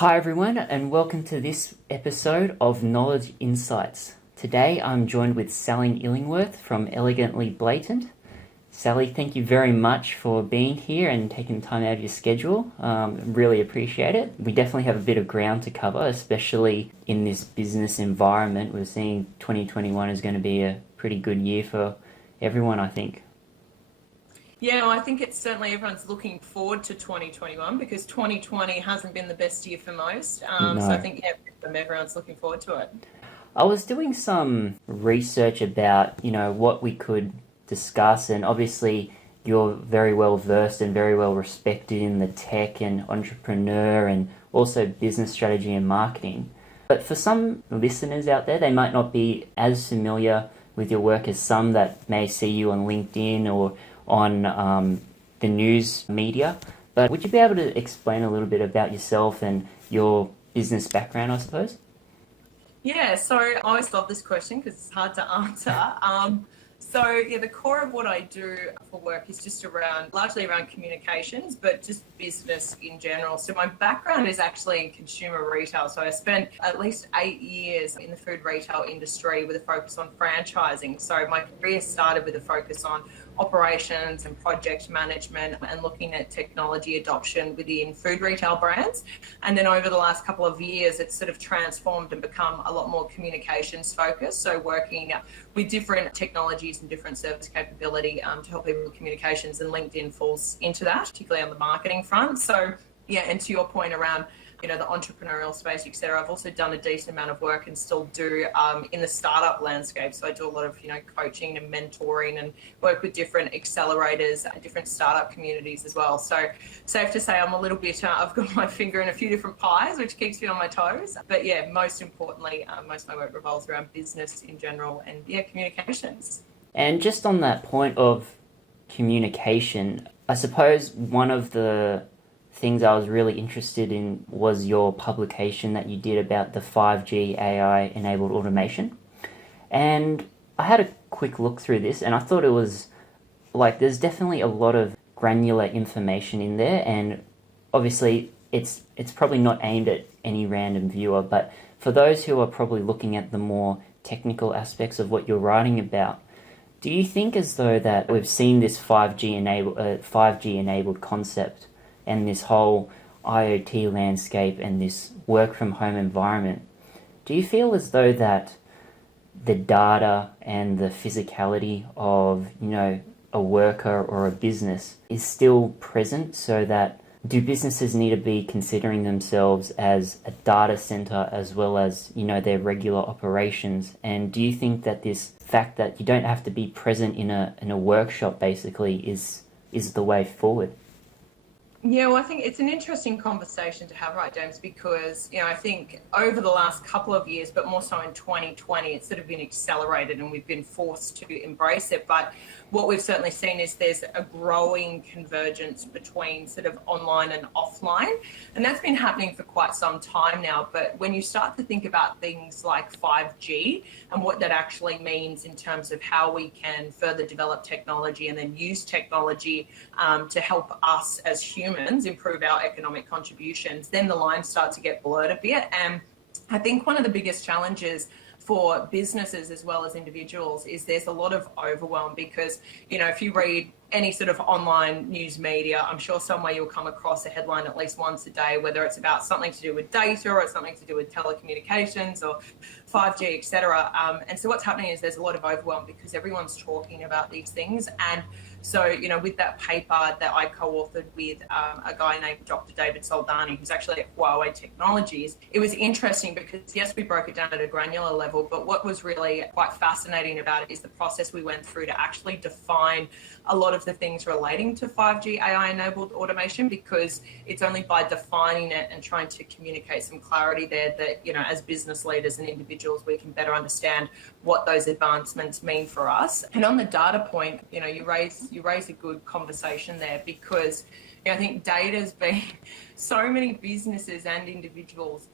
Hi everyone, and welcome to this episode of Knowledge Insights. Today I'm joined with Sally Illingworth from Elegantly Blatant. Sally, thank you very much for being here and taking time out of your schedule. Really appreciate it. We definitely have a bit of ground to cover, especially in this business environment. We're seeing 2021 is going to be a pretty good year for everyone, I think. Yeah, well, I think it's certainly everyone's looking forward to 2021 because 2020 hasn't been the best year for most. No. So I think everyone's looking forward to it. I was doing some research about, what we could discuss, and obviously you're very well versed and very well respected in the tech and entrepreneur and also business strategy and marketing. But for some listeners out there, they might not be as familiar with your work as some that may see you on LinkedIn or on the news media. But would you be able to explain a little bit about yourself and your business background, I suppose? Yeah, so I always love this question because it's hard to answer. The core of what I do for work is just largely around communications, but just business in general. So my background is actually in consumer retail. So I spent at least 8 years in the food retail industry with a focus on franchising. So my career started with a focus on operations and project management and looking at technology adoption within food retail brands. And then over the last couple of years, it's sort of transformed and become a lot more communications focused. So working with different technologies and different service capability to help people with communications, and LinkedIn falls into that, particularly on the marketing front. So yeah, and to your point around the entrepreneurial space, etc. I've also done a decent amount of work and still do in the startup landscape. So I do a lot of, coaching and mentoring and work with different accelerators and different startup communities as well. So safe to say I'm a little bit, I've got my finger in a few different pies, which keeps me on my toes. But yeah, most importantly, most of my work revolves around business in general and communications. And just on that point of communication, I suppose one of the things I was really interested in was your publication that you did about the 5G AI-enabled automation. And I had a quick look through this, and I thought it was there's definitely a lot of granular information in there, and obviously it's probably not aimed at any random viewer, but for those who are probably looking at the more technical aspects of what you're writing about, do you think as though that we've seen this 5G enabled concept and this whole IoT landscape and this work from home environment, do you feel as though that the data and the physicality of, a worker or a business is still present, so that do businesses need to be considering themselves as a data center as well as, their regular operations? And do you think that this fact that you don't have to be present in a workshop basically is the way forward? Yeah, well, I think it's an interesting conversation to have, right, James, because, I think over the last couple of years, but more so in 2020, it's sort of been accelerated and we've been forced to embrace it. But what we've certainly seen is there's a growing convergence between sort of online and offline. And that's been happening for quite some time now. But when you start to think about things like 5G and what that actually means in terms of how we can further develop technology and then use technology to help us as humans improve our economic contributions, then the lines start to get blurred a bit. And I think one of the biggest challenges for businesses as well as individuals is there's a lot of overwhelm because, if you read any sort of online news media, I'm sure somewhere you'll come across a headline at least once a day, whether it's about something to do with data or something to do with telecommunications or 5G, etc. And so what's happening is there's a lot of overwhelm because everyone's talking about these things. And so, with that paper that I co-authored with a guy named Dr. David Soldani, who's actually at Huawei Technologies, it was interesting because, yes, we broke it down at a granular level, but what was really quite fascinating about it is the process we went through to actually define a lot of the things relating to 5G AI-enabled automation, because it's only by defining it and trying to communicate some clarity there that, as business leaders and individuals, we can better understand what those advancements mean for us. And on the data point, you raise a good conversation there because I think data's been so many businesses and individuals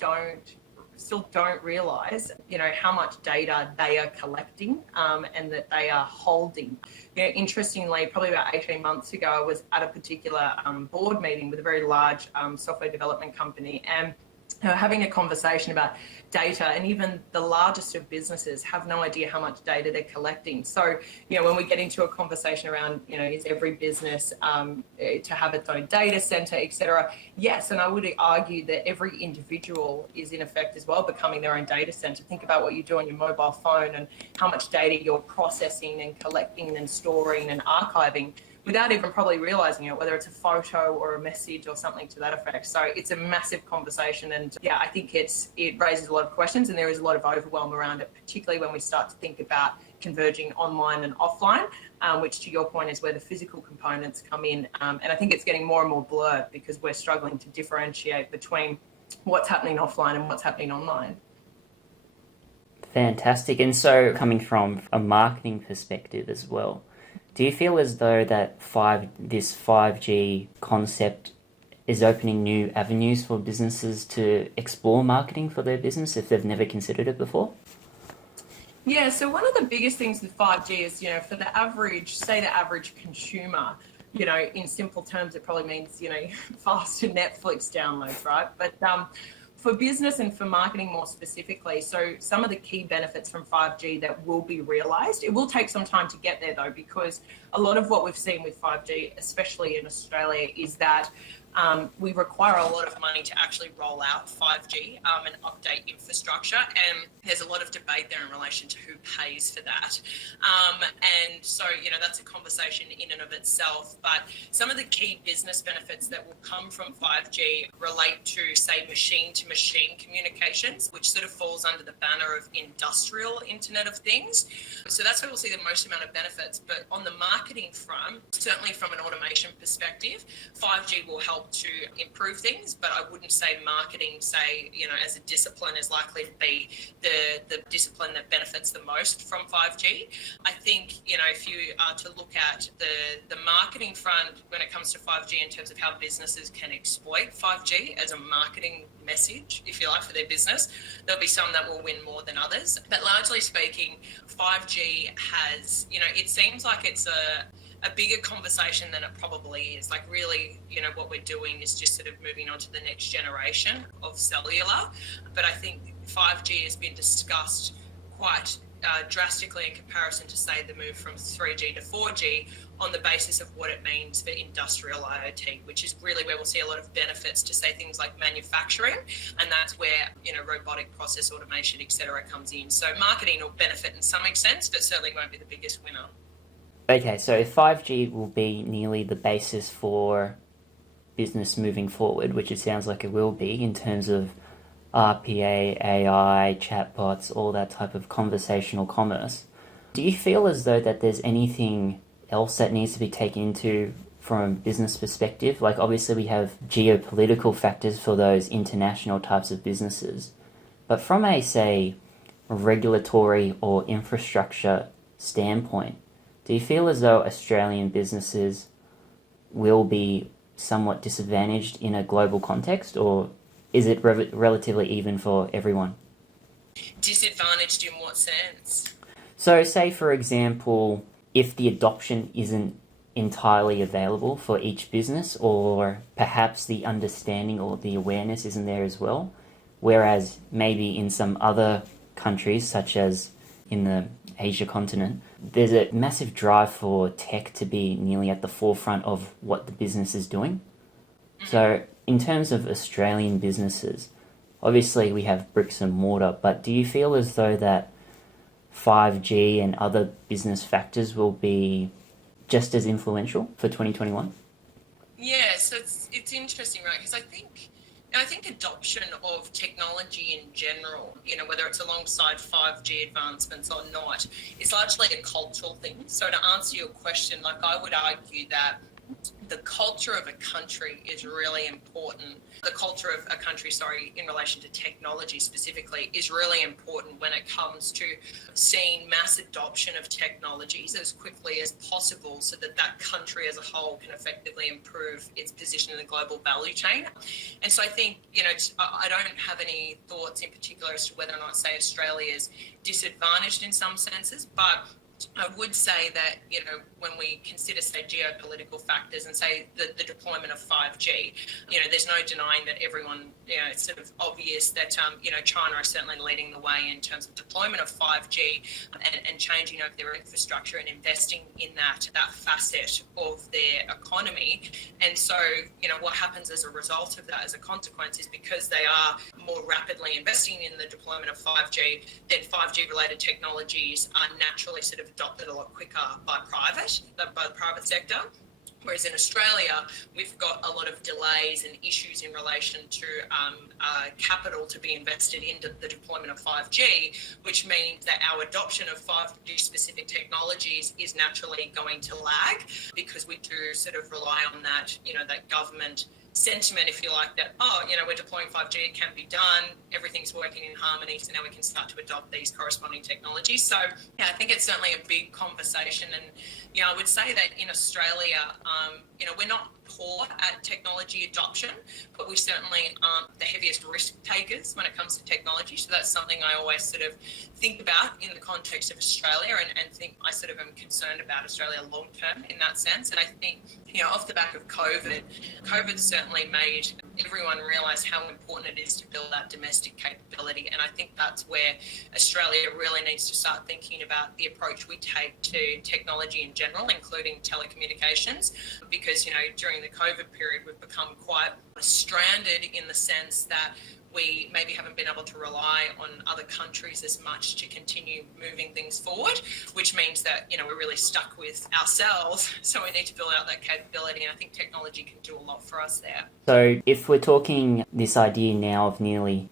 still don't realise, how much data they are collecting and that they are holding. Interestingly, probably about 18 months ago, I was at a particular board meeting with a very large software development company, and having a conversation about data, and even the largest of businesses have no idea how much data they're collecting. So, when we get into a conversation around, is every business to have its own data center, etc. Yes, and I would argue that every individual is in effect as well becoming their own data center. Think about what you do on your mobile phone and how much data you're processing and collecting and storing and archiving, without even probably realizing it, whether it's a photo or a message or something to that effect. So it's a massive conversation. And yeah, I think it raises a lot of questions, and there is a lot of overwhelm around it, particularly when we start to think about converging online and offline, which to your point is where the physical components come in. And I think it's getting more and more blurred because we're struggling to differentiate between what's happening offline and what's happening online. Fantastic. And so coming from a marketing perspective as well, do you feel as though that this 5G concept is opening new avenues for businesses to explore marketing for their business if they've never considered it before? Yeah, so one of the biggest things with 5G is, for the average consumer, in simple terms, it probably means, faster Netflix downloads, right? But for business and for marketing more specifically, so some of the key benefits from 5G that will be realised, it will take some time to get there though, because a lot of what we've seen with 5G, especially in Australia, is that we require a lot of money to actually roll out 5G and update infrastructure. And there's a lot of debate there in relation to who pays for that. And so, that's a conversation in and of itself. But some of the key business benefits that will come from 5G relate to, say, machine-to-machine communications, which sort of falls under the banner of industrial Internet of Things. So that's where we'll see the most amount of benefits. But on the marketing front, certainly from an automation perspective, 5G will help to improve things, but I wouldn't say marketing, as a discipline is likely to be the discipline that benefits the most from 5G. I think, if you are to look at the marketing front when it comes to 5G in terms of how businesses can exploit 5G as a marketing message, if you like, for their business, there'll be some that will win more than others. But largely speaking, 5G has, it seems like it's a bigger conversation than it probably is. Like really, what we're doing is just sort of moving on to the next generation of cellular. But I think 5G has been discussed quite drastically in comparison to, say, the move from 3G to 4G on the basis of what it means for industrial IoT, which is really where we'll see a lot of benefits to, say, things like manufacturing. And that's where, robotic process automation, et cetera, comes in. So marketing will benefit in some extent, but certainly won't be the biggest winner. Okay, so 5G will be nearly the basis for business moving forward, which it sounds like it will be in terms of RPA, AI, chatbots, all that type of conversational commerce. Do you feel as though that there's anything else that needs to be taken into from a business perspective? Like obviously we have geopolitical factors for those international types of businesses, but from a, say, regulatory or infrastructure standpoint, do you feel as though Australian businesses will be somewhat disadvantaged in a global context, or is it relatively even for everyone? Disadvantaged in what sense? So say, for example, if the adoption isn't entirely available for each business, or perhaps the understanding or the awareness isn't there as well, whereas maybe in some other countries, such as in the Asia continent, there's a massive drive for tech to be nearly at the forefront of what the business is doing. So in terms of Australian businesses, obviously we have bricks and mortar, but do you feel as though that 5G and other business factors will be just as influential for 2021? Yeah, so it's interesting, right? Because I think adoption of technology in general, whether it's alongside 5G advancements or not, is largely a cultural thing. So to answer your question, I would argue that the culture of a country is really important. The culture of a country, in relation to technology specifically, is really important when it comes to seeing mass adoption of technologies as quickly as possible so that that country as a whole can effectively improve its position in the global value chain. And so I think, I don't have any thoughts in particular as to whether or not, say, Australia is disadvantaged in some senses, but I would say that, when we consider, say, geopolitical factors and say the deployment of 5G, there's no denying that everyone, it's sort of obvious that, China is certainly leading the way in terms of deployment of 5G and changing over their infrastructure and investing in that facet of their economy. And so, what happens as a result of that, as a consequence, is because they are more rapidly investing in the deployment of 5G, then 5G related technologies are naturally sort of adopted a lot quicker by the private sector. Whereas in Australia, we've got a lot of delays and issues in relation to capital to be invested into the deployment of 5G, which means that our adoption of 5G specific technologies is naturally going to lag, because we do sort of rely on that, that government sentiment, if you like, that, we're deploying 5G, it can be done, everything's working in harmony, so now we can start to adopt these corresponding technologies. So, I think it's certainly a big conversation. And, I would say that in Australia, we're not poor at technology adoption, but we certainly aren't the heaviest risk takers when it comes to technology. So that's something I always sort of think about in the context of Australia, and think I sort of am concerned about Australia long term in that sense. And I think, off the back of COVID certainly made everyone realise how important it is to build that domestic capability. And I think that's where Australia really needs to start thinking about the approach we take to technology in general, including telecommunications, because, during the COVID period, we've become quite stranded in the sense that we maybe haven't been able to rely on other countries as much to continue moving things forward, which means that, we're really stuck with ourselves. So we need to build out that capability, and I think technology can do a lot for us there. So if we're talking this idea now of nearly,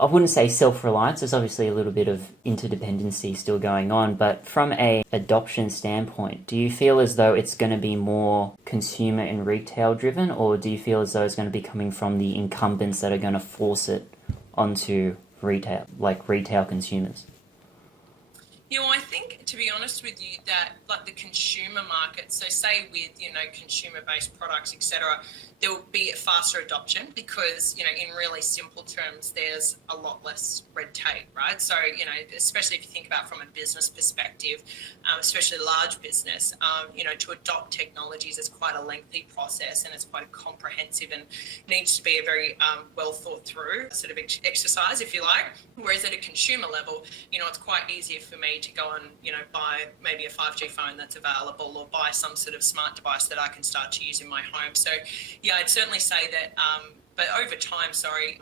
I wouldn't say self-reliance, there's obviously a little bit of interdependency still going on, but from a adoption standpoint, do you feel as though it's going to be more consumer and retail driven, or do you feel as though it's going to be coming from the incumbents that are going to force it onto retail, like retail consumers? I think, to be honest with you, that like the consumer market, so say with, consumer-based products, etc., there will be a faster adoption because, in really simple terms, there's a lot less red tape, right? So, especially if you think about from a business perspective, especially large business, to adopt technologies is quite a lengthy process, and it's quite comprehensive and needs to be a very well thought through sort of exercise, if you like. Whereas at a consumer level, it's quite easier for me to go and, buy maybe a 5G phone that's available, or buy some sort of smart device that I can start to use in my home. So, I'd certainly say that, but over time,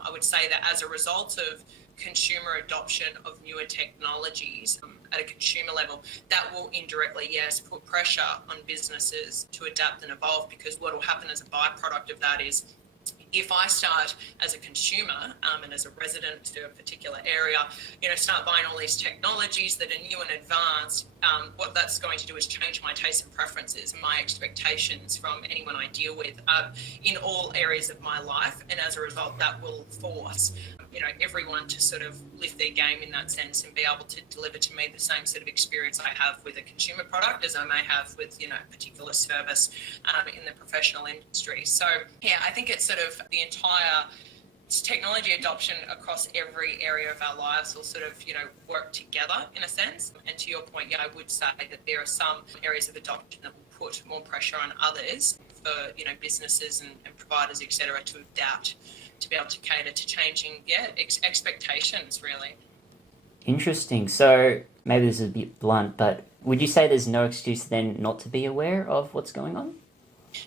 I would say that as a result of consumer adoption of newer technologies at a consumer level, that will indirectly, yes, put pressure on businesses to adapt and evolve, because what will happen as a byproduct of that is, if I start as a consumer and as a resident to a particular area, start buying all these technologies that are new and advanced, what that's going to do is change my tastes and preferences and my expectations from anyone I deal with in all areas of my life. And as a result, that will force, everyone to sort of lift their game in that sense and be able to deliver to me the same sort of experience I have with a consumer product as I may have with, a particular service in the professional industry. So, I think it's sort of the entire technology adoption across every area of our lives will sort of, work together in a sense. And to your point, I would say that there are some areas of adoption that will put more pressure on others for, businesses and providers, et cetera, to adapt, to be able to cater to changing, expectations, really. Interesting. So maybe this is a bit blunt, but would you say there's no excuse then not to be aware of what's going on?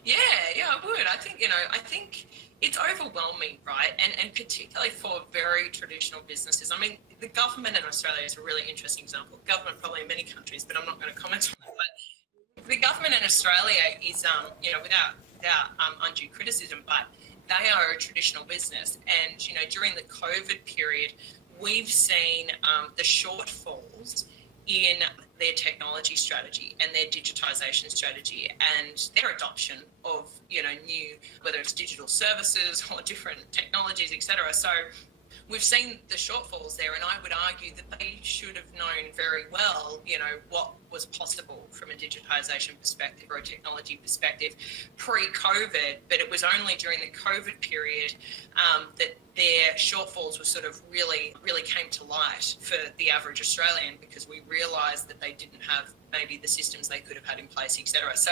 Yeah, I would. I think it's overwhelming, right? And particularly for very traditional businesses. I mean, the government in Australia is a really interesting example. Government probably in many countries, but I'm not going to comment on that. But the government in Australia is, without undue criticism, but they are a traditional business. And, during the COVID period, we've seen the shortfalls in their technology strategy and their digitisation strategy and their adoption of, new, whether it's digital services or different technologies, et cetera. So we've seen the shortfalls there, and I would argue that they should have known very well, what was possible from a digitization perspective or a technology perspective pre-COVID, but it was only during the COVID period that their shortfalls were sort of really came to light for the average Australian, because we realised that they didn't have maybe the systems they could have had in place, etc. So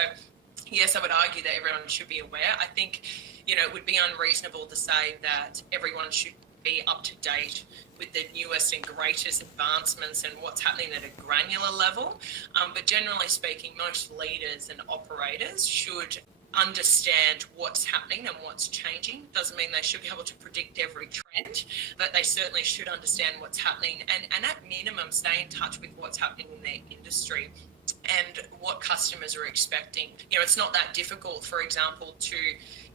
yes, I would argue that everyone should be aware. I think, it would be unreasonable to say that everyone should be up to date with the newest and greatest advancements and what's happening at a granular level. But generally speaking, most leaders and operators should understand what's happening and what's changing. Doesn't mean they should be able to predict every trend, but they certainly should understand what's happening and at minimum stay in touch with what's happening in their industry and what customers are expecting. It's not that difficult, for example, to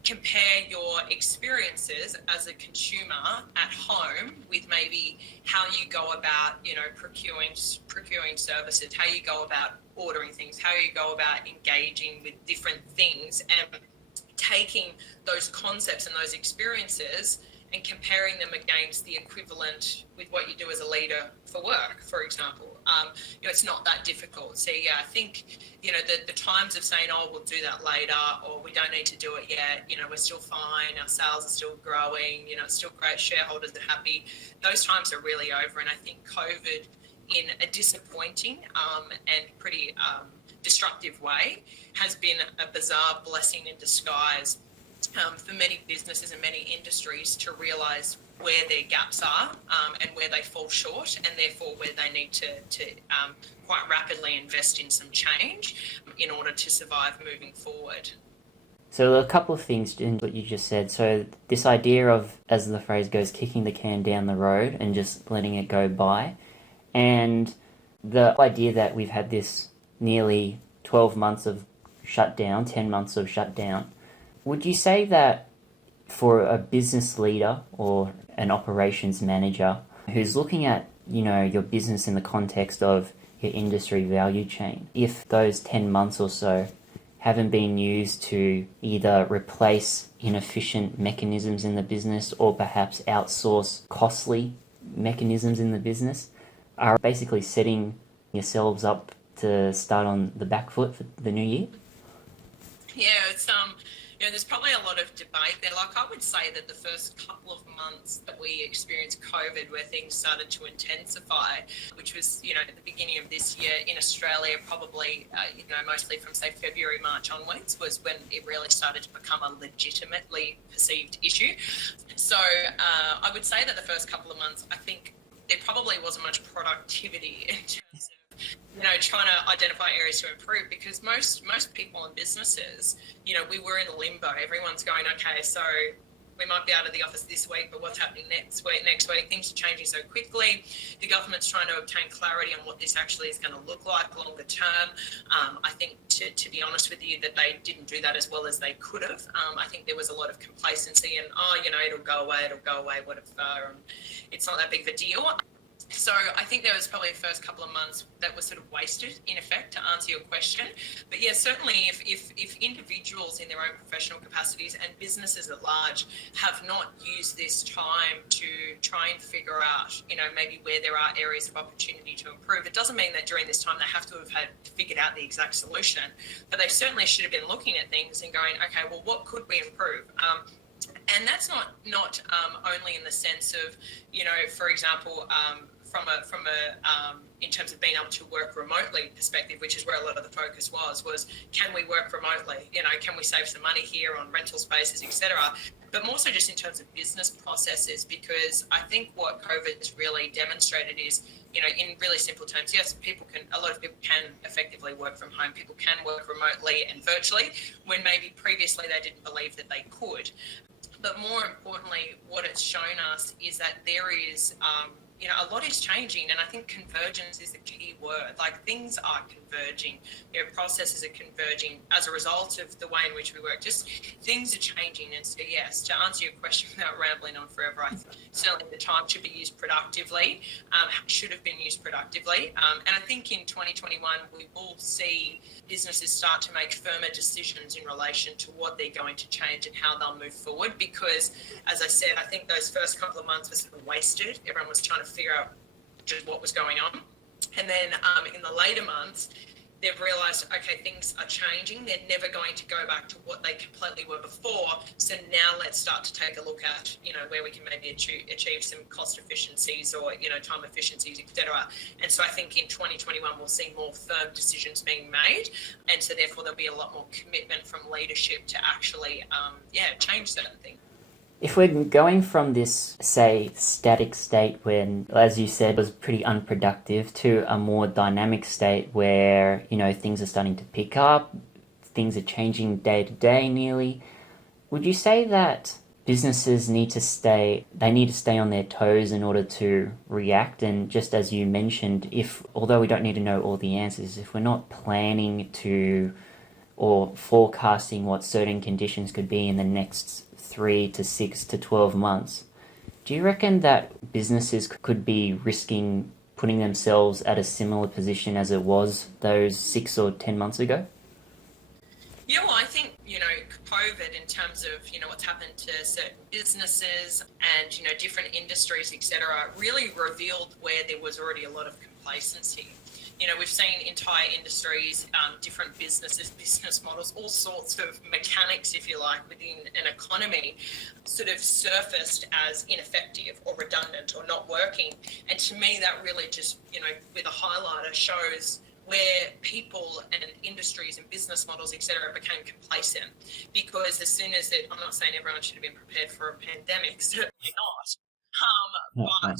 compare your experiences as a consumer at home with maybe how you go about, procuring services, how you go about ordering things, how you go about engaging with different things, and taking those concepts and those experiences and comparing them against the equivalent with what you do as a leader for work, for example. It's not that difficult. So yeah, I think, the times of saying, oh, we'll do that later, or we don't need to do it yet, we're still fine, our sales are still growing, it's still great, shareholders are happy, those times are really over. And I think COVID, in a disappointing and pretty destructive way, has been a bizarre blessing in disguise for many businesses and many industries to realise where their gaps are and where they fall short, and therefore where they need to quite rapidly invest in some change in order to survive moving forward. So a couple of things in what you just said. So this idea of, as the phrase goes, kicking the can down the road and just letting it go by, and the idea that we've had this nearly 12 months of shutdown, 10 months of shutdown. Would you say that for a business leader or an operations manager who's looking at, your business in the context of your industry value chain, if those 10 months or so haven't been used to either replace inefficient mechanisms in the business or perhaps outsource costly mechanisms in the business, are basically setting yourselves up to start on the back foot for the new year? Yeah, it's there's probably a lot of debate there. Like, I would say that the first couple of months that we experienced COVID, where things started to intensify, which was, at the beginning of this year in Australia, probably, mostly from, say, February, March onwards, was when it really started to become a legitimately perceived issue. So I would say that the first couple of months, I think there probably wasn't much productivity in terms of trying to identify areas to improve, because most people and businesses, we were in limbo. Everyone's going, okay, so we might be out of the office this week, but what's happening next week? Things are changing so quickly. The government's trying to obtain clarity on what this actually is going to look like longer term. I think, to be honest with you, that they didn't do that as well as they could have. I think there was a lot of complacency and, it'll go away, whatever. It's not that big of a deal. So I think there was probably the first couple of months that was sort of wasted, in effect, to answer your question. But yeah, certainly if individuals in their own professional capacities and businesses at large have not used this time to try and figure out, maybe where there are areas of opportunity to improve, it doesn't mean that during this time they have to have had figured out the exact solution, but they certainly should have been looking at things and going, okay, well, what could we improve? And that's not only in the sense of, for example, from a in terms of being able to work remotely perspective, which is where a lot of the focus was can we work remotely? Can we save some money here on rental spaces, etc. But more so just in terms of business processes, because I think what COVID has really demonstrated is, in really simple terms, yes, a lot of people can effectively work from home. People can work remotely and virtually when maybe previously they didn't believe that they could. But more importantly, what it's shown us is that there is, a lot is changing, and I think convergence is the key word. Like, things are converging, processes are converging as a result of the way in which we work. Just things are changing, and so yes, to answer your question without rambling on forever, I think certainly the time should be used productively, should have been used productively, and I think in 2021 we will see businesses start to make firmer decisions in relation to what they're going to change and how they'll move forward, because, as I said, I think those first couple of months were sort of wasted. Everyone was trying to figure out just what was going on. And then in the later months, they've realised, okay, things are changing. They're never going to go back to what they completely were before. So now let's start to take a look at, where we can maybe achieve some cost efficiencies or, time efficiencies, etc. And so I think in 2021, we'll see more firm decisions being made. And so therefore, there'll be a lot more commitment from leadership to actually, change certain things. If we're going from this, say, static state when, as you said, was pretty unproductive to a more dynamic state where, things are starting to pick up, things are changing day to day nearly, would you say that businesses need to stay on their toes in order to react? And just as you mentioned, although we don't need to know all the answers, if we're not planning to or forecasting what certain conditions could be in the next 3 to 6 to 12 months, do you reckon that businesses could be risking putting themselves at a similar position as it was those 6 or 10 months ago? Yeah, well, I think, COVID in terms of, what's happened to certain businesses and, different industries, etc., really revealed where there was already a lot of complacency. We've seen entire industries, different businesses, business models, all sorts of mechanics, if you like, within an economy sort of surfaced as ineffective or redundant or not working. And to me, that really just, with a highlighter shows where people and industries and business models, etc., became complacent. Because as soon as I'm not saying everyone should have been prepared for a pandemic, certainly not. But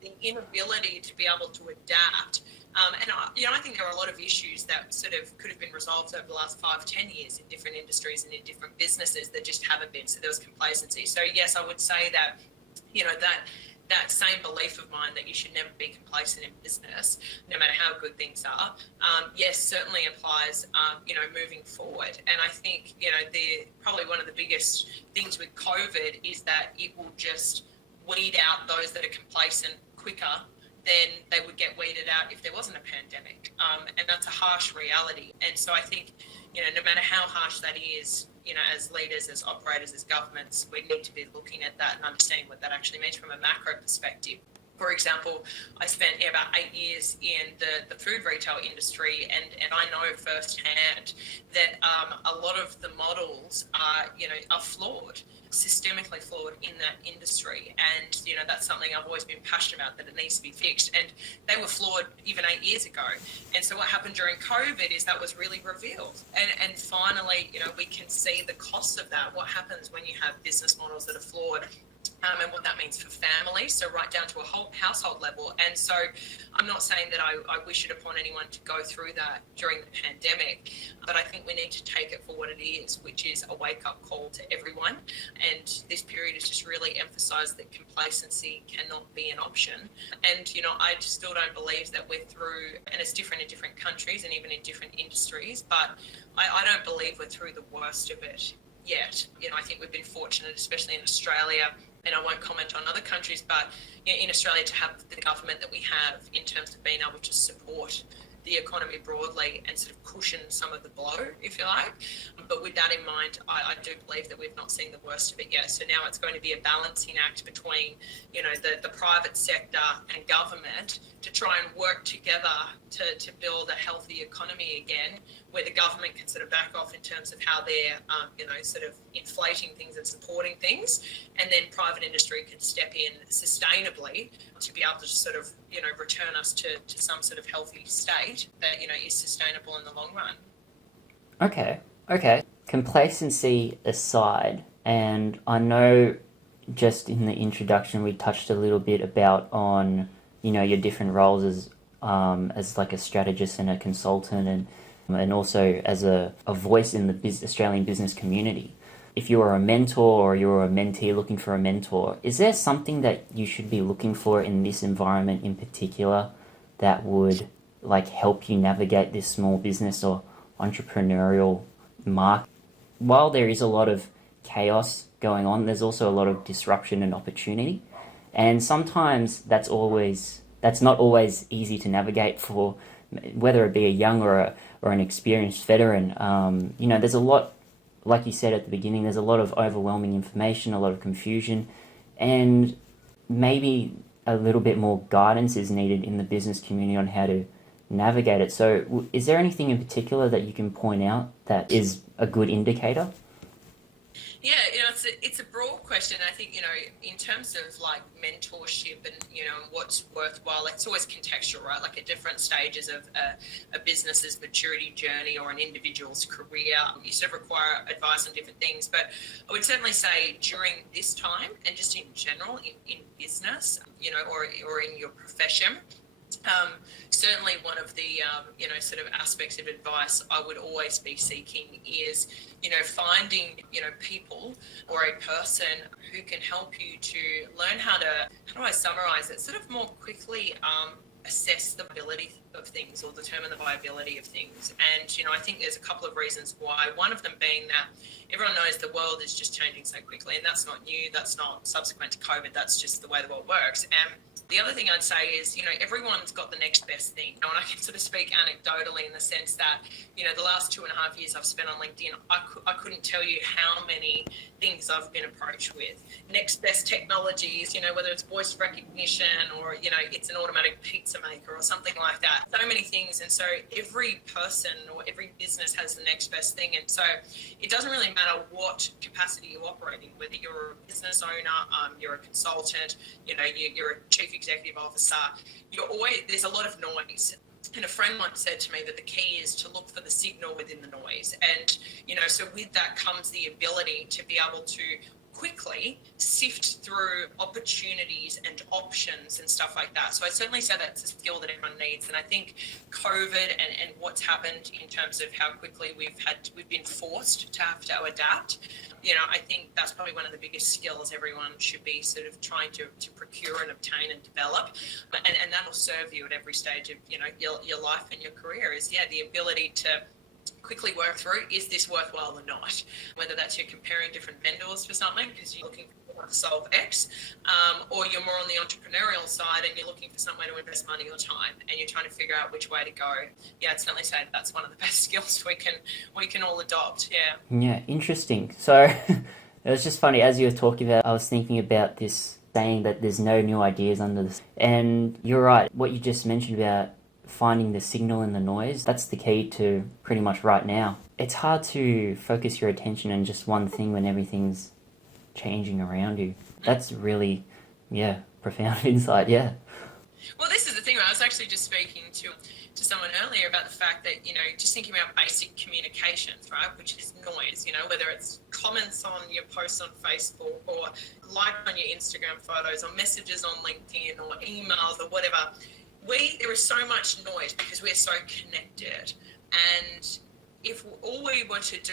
the inability to be able to adapt. And I think there are a lot of issues that sort of could have been resolved over the last 5-10 years in different industries and in different businesses that just haven't been. So there was complacency. So yes, I would say that, that same belief of mine that you should never be complacent in business, no matter how good things are, yes, certainly applies, moving forward. And I think, probably one of the biggest things with COVID is that it will just weed out those that are complacent quicker than they would get weeded out if there wasn't a pandemic. And that's a harsh reality. And so I think, no matter how harsh that is, as leaders, as operators, as governments, we need to be looking at that and understanding what that actually means from a macro perspective. For example, I spent about 8 years in the food retail industry, and I know firsthand that a lot of the models are flawed, systemically flawed in that industry. And, that's something I've always been passionate about, that it needs to be fixed. And they were flawed even 8 years ago. And so what happened during COVID is that was really revealed. And finally, we can see the cost of that, what happens when you have business models that are flawed. And what that means for families, so right down to a whole household level. And so I'm not saying that I wish it upon anyone to go through that during the pandemic, but I think we need to take it for what it is, which is a wake-up call to everyone. And this period has just really emphasised that complacency cannot be an option. And, I still don't believe that we're through, and it's different in different countries and even in different industries, but I don't believe we're through the worst of it yet. I think we've been fortunate, especially in Australia, and I won't comment on other countries, but in Australia, to have the government that we have in terms of being able to support the economy broadly and sort of cushion some of the blow, if you like. But with that in mind, I do believe that we've not seen the worst of it yet. So now it's going to be a balancing act between, the private sector and government to try and work together to build a healthy economy again, where the government can sort of back off in terms of how they're, sort of inflating things and supporting things. And then private industry can step in sustainably to be able to sort of, return us to some sort of healthy state that, is sustainable in the long run. Okay. Complacency aside, and I know just in the introduction we touched a little bit about on, your different roles as like a strategist and a consultant and also as a voice in the Australian business community. If you are a mentor or you're a mentee looking for a mentor, is there something that you should be looking for in this environment in particular that would help you navigate this small business or entrepreneurial market? While there is a lot of chaos going on, there's also a lot of disruption and opportunity. And sometimes that's not always easy to navigate for, whether it be a young or an experienced veteran. There's a lot, like you said at the beginning, there's a lot of overwhelming information, a lot of confusion, and maybe a little bit more guidance is needed in the business community on how to navigate it. So is there anything in particular that you can point out that is a good indicator? Yeah, it's a broad question. I think, in terms of like mentorship and, what's worthwhile, it's always contextual, right? Like at different stages of a business's maturity journey or an individual's career, you sort of require advice on different things. But I would certainly say during this time and just in general in business, or in your profession, certainly one of the sort of aspects of advice I would always be seeking is finding people or a person who can help you to learn how do I summarize it, sort of more quickly assess the ability of things or determine the viability of things. And I think there's a couple of reasons why. One of them being that everyone knows the world is just changing so quickly, and that's not new, that's not subsequent to COVID, that's just the way the world works. And the other thing I'd say is, everyone's got the next best thing. And I can sort of speak anecdotally in the sense that, the last 2.5 years I've spent on LinkedIn, I couldn't tell you how many things I've been approached with. Next best technologies, whether it's voice recognition or, it's an automatic pizza maker or something like that. So many things. And so every person or every business has the next best thing. And so it doesn't really matter what capacity you operate in, whether you're a business owner, you're a consultant, you're a chief executive officer, there's a lot of noise. And a friend once said to me that the key is to look for the signal within the noise. And, so with that comes the ability to be able to quickly sift through opportunities and options and stuff like that. So I certainly say that's a skill that everyone needs. And I think COVID and what's happened in terms of how quickly we've been forced to have to adapt, I think that's probably one of the biggest skills everyone should be sort of trying to procure and obtain and develop. And that'll serve you at every stage of, your life and your career is, the ability to quickly work through, is this worthwhile or not? Whether that's you're comparing different vendors for something because you're looking to solve X, or you're more on the entrepreneurial side and you're looking for somewhere to invest money or time and you're trying to figure out which way to go. Yeah, I'd certainly say that's one of the best skills we can all adopt. Yeah, interesting. So it was just funny, as you were talking about, I was thinking about this saying that there's no new ideas under this. And you're right, what you just mentioned about finding the signal in the noise, that's the key to pretty much right now. It's hard to focus your attention on just one thing when everything's changing around you. That's really, profound insight, yeah. Well, this is the thing. I was actually just speaking to someone earlier about the fact that, just thinking about basic communications, right, which is noise, whether it's comments on your posts on Facebook or like on your Instagram photos or messages on LinkedIn or emails or whatever. There is so much noise because we're so connected. And if all we were to do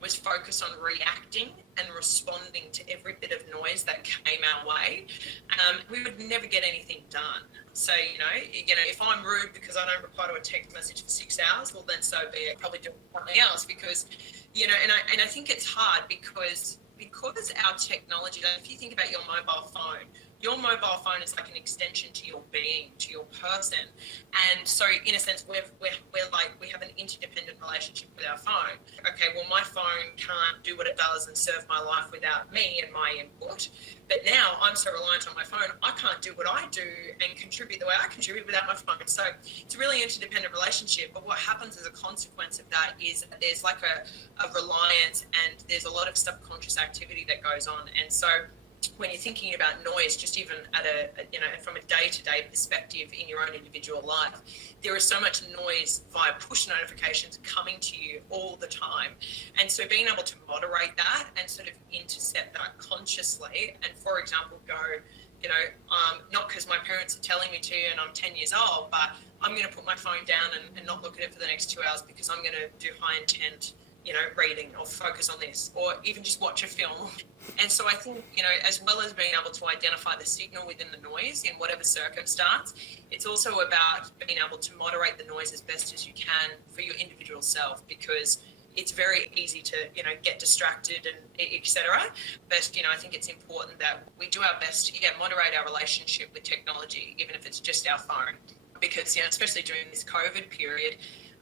was focus on reacting and responding to every bit of noise that came our way, we would never get anything done. So, if I'm rude because I don't reply to a text message for 6 hours, well, then so be it. Probably do something else because, and I think it's hard because our technology, like if you think about your mobile phone is like an extension to your being, to your person. And so in a sense, we have an interdependent relationship with our phone. Okay, well, my phone can't do what it does and serve my life without me and my input. But now I'm so reliant on my phone, I can't do what I do and contribute the way I contribute without my phone. So it's a really interdependent relationship. But what happens as a consequence of that is there's like a reliance and there's a lot of subconscious activity that goes on. And so when you're thinking about noise, just even at from a day-to-day perspective in your own individual life, there is so much noise via push notifications coming to you all the time. And so being able to moderate that and sort of intercept that consciously and, for example, go, not because my parents are telling me to and I'm 10 years old, but I'm going to put my phone down and not look at it for the next 2 hours because I'm going to do high intent reading or focus on this, or even just watch a film. And so I think, as well as being able to identify the signal within the noise in whatever circumstance, it's also about being able to moderate the noise as best as you can for your individual self, because it's very easy to, get distracted and etc. But, I think it's important that we do our best to moderate our relationship with technology, even if it's just our phone, because, especially during this COVID period,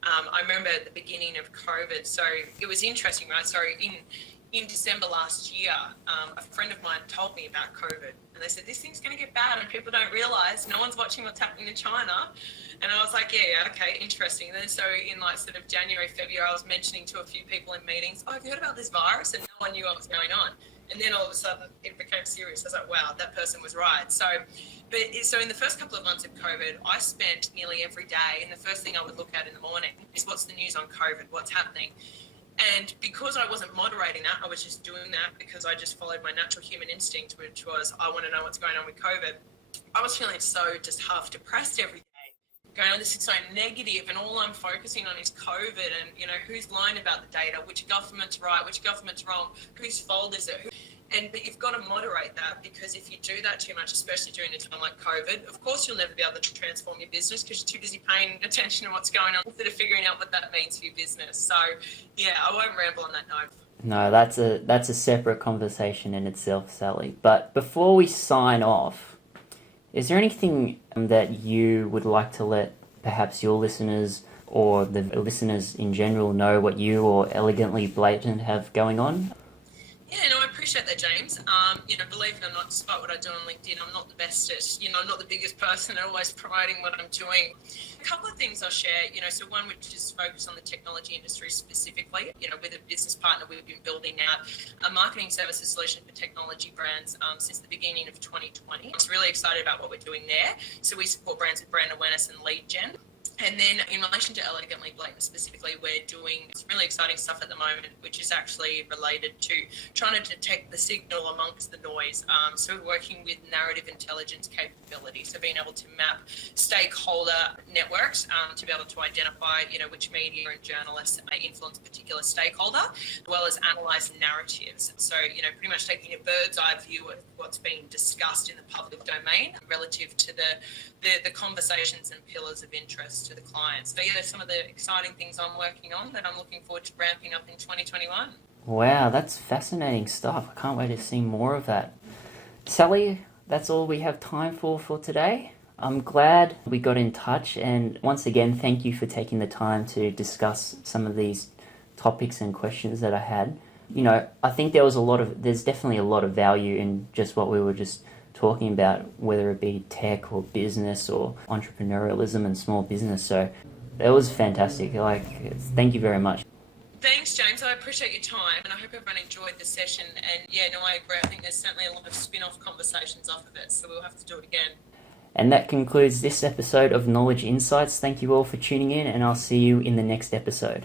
I remember at the beginning of COVID, so it was interesting, right? So in December last year, a friend of mine told me about COVID, and they said this thing's going to get bad, and people don't realize no one's watching what's happening in China. And I was like, yeah, okay, interesting. And then so in like sort of January, February, I was mentioning to a few people in meetings, oh, have you heard about this virus? And no one knew what was going on. And then all of a sudden it became serious. I was like, wow, that person was right. So in the first couple of months of COVID, I spent nearly every day, and the first thing I would look at in the morning is what's the news on COVID, what's happening. And because I wasn't moderating that, I was just doing that because I just followed my natural human instinct, which was I want to know what's going on with COVID. I was feeling so just half depressed every day. Going, oh, this is so negative, and all I'm focusing on is COVID, and who's lying about the data, which government's right, which government's wrong, whose fault is it? But you've got to moderate that, because if you do that too much, especially during a time like COVID, of course you'll never be able to transform your business because you're too busy paying attention to what's going on instead of figuring out what that means for your business. So yeah, I won't ramble on that note. No, that's a separate conversation in itself, Sally. But before we sign off, is there anything that you would like to let perhaps your listeners or the listeners in general know what you or Elegantly Blatant have going on? Yeah, no, I appreciate that, James. Believe it or not, despite what I do on LinkedIn, I'm not the best at, I'm not the biggest person at always promoting what I'm doing. A couple of things I'll share, so one which is focused on the technology industry specifically, with a business partner we've been building out a marketing services solution for technology brands since the beginning of 2020. I was really excited about what we're doing there. So we support brands with brand awareness and lead gen. And then in relation to Elegantly Blatant specifically, we're doing some really exciting stuff at the moment, which is actually related to trying to detect the signal amongst the noise. So we're working with narrative intelligence capability, so being able to map stakeholder networks to be able to identify, which media and journalists may influence a particular stakeholder, as well as analyse narratives. So, pretty much taking a bird's eye view of what's being discussed in the public domain relative to the conversations and pillars of interest to the clients. So yeah, some of the exciting things I'm working on that I'm looking forward to ramping up in 2021. Wow, that's fascinating stuff. I can't wait to see more of that. Sally, that's all we have time for today. I'm glad we got in touch, and once again, thank you for taking the time to discuss some of these topics and questions that I had. I think there's definitely a lot of value in just what we were just talking about, whether it be tech or business or entrepreneurialism and small business. So it was fantastic. Thank you very much. Thanks, James. I appreciate your time, and I hope everyone enjoyed the session. And yeah, no, I agree. I think there's certainly a lot of spin-off conversations off of it, so we'll have to do it again. And that concludes this episode of Knowledge Insights. Thank you all for tuning in, and I'll see you in the next episode.